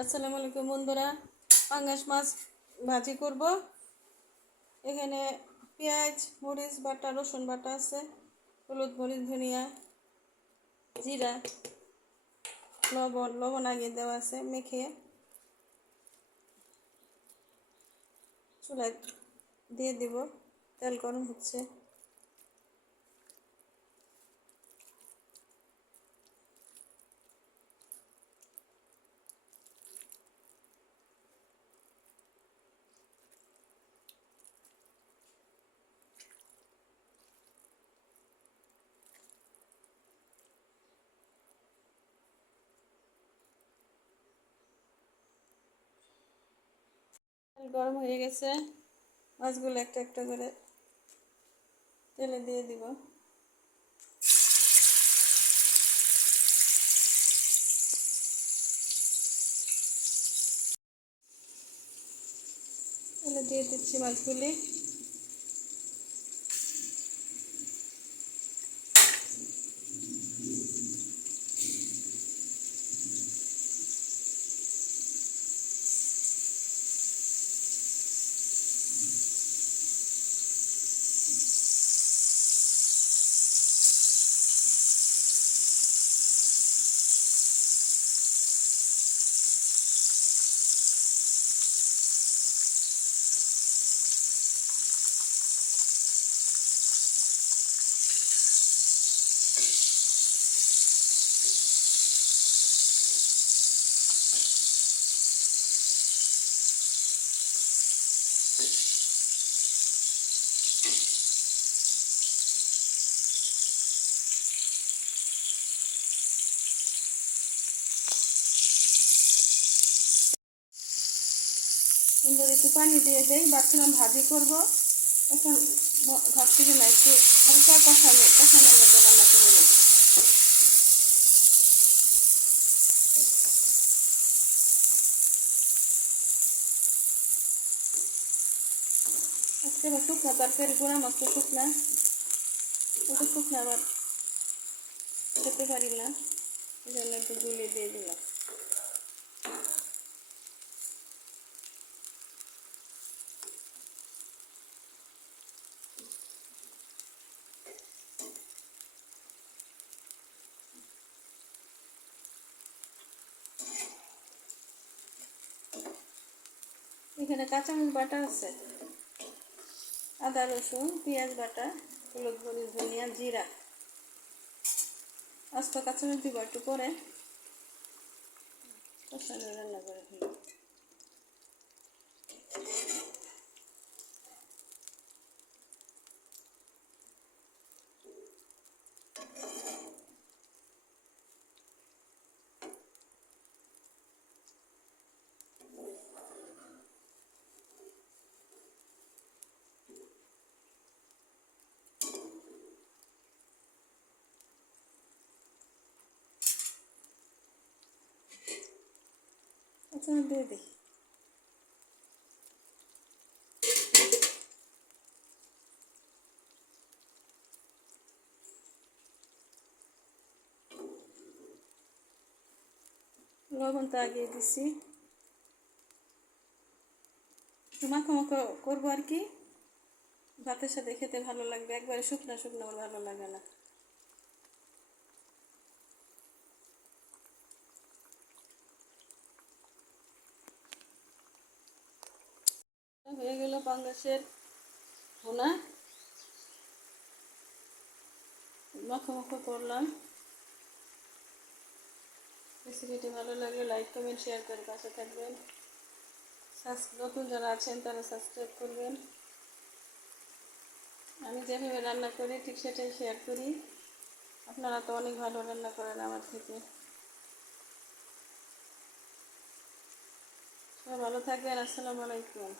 আসসালামু আলাইকুম বন্ধুরা, পাঙ্গাস মাছ ভাজি করব। এখানে পেঁয়াজ, মরিচ বাটা, রসুন বাটা আছে, হলুদ, মরিচ, ধনিয়া, জিরা, লবণ আগে দেওয়া আছে। মেখে চুলায় দিয়ে দিব। তেল গরম হচ্ছে। তেল গরম হয়ে গেছে। মাছগুলো একটা একটা করে তেলে দিয়ে দিব। তেলে দিয়ে দিচ্ছি মাছগুলি। সুন্দর একটু পানি দিয়ে দেই। ভাবছিলাম ভাজি করব, এখন ভাবছি যে না, একটু হালকা কষানোর মতো রান্না করে নেব। আজকে আবার শুকনা তরকারি, গোড়া মাছ তো শুকনা, ওটা শুকনা আবার খেতে পারি না, এই জন্য একটু গুলিয়ে দিয়ে দিলাম। এখানে কাঁচামরিচ বাটা আছে, আদা, রসুন, পেঁয়াজ বাটা, হলুদ, মরিচ, ধনিয়া, জিরা। আস্ত কাঁচামরিচ দিব একটু পরে, কষানো রান্না করে ফেলি। কাঁচামরিচ দিয়ে দিই। লবণটা আগে দিছি, একটু মাখো মাখো করবো আর কি, ভাতের সাথে খেতে ভালো লাগবে। একবারে শুকনো শুকনো আমার ভালো লাগে না। হয়ে গেল পাঙ্গাসের ভুনা। মাখো মাখো করলাম। রেসিপিটি ভালো লাগলে লাইক, কমেন্ট, শেয়ার করে পাশে থাকবেন। নতুন যারা আছেন তারা সাবস্ক্রাইব করবেন। আমি যেভাবে রান্না করি ঠিক সেটাই শেয়ার করি। আপনারা তো অনেক ভালো রান্না করেন আমার থেকে। সবাই ভালো থাকবেন। আসসালামু আলাইকুম।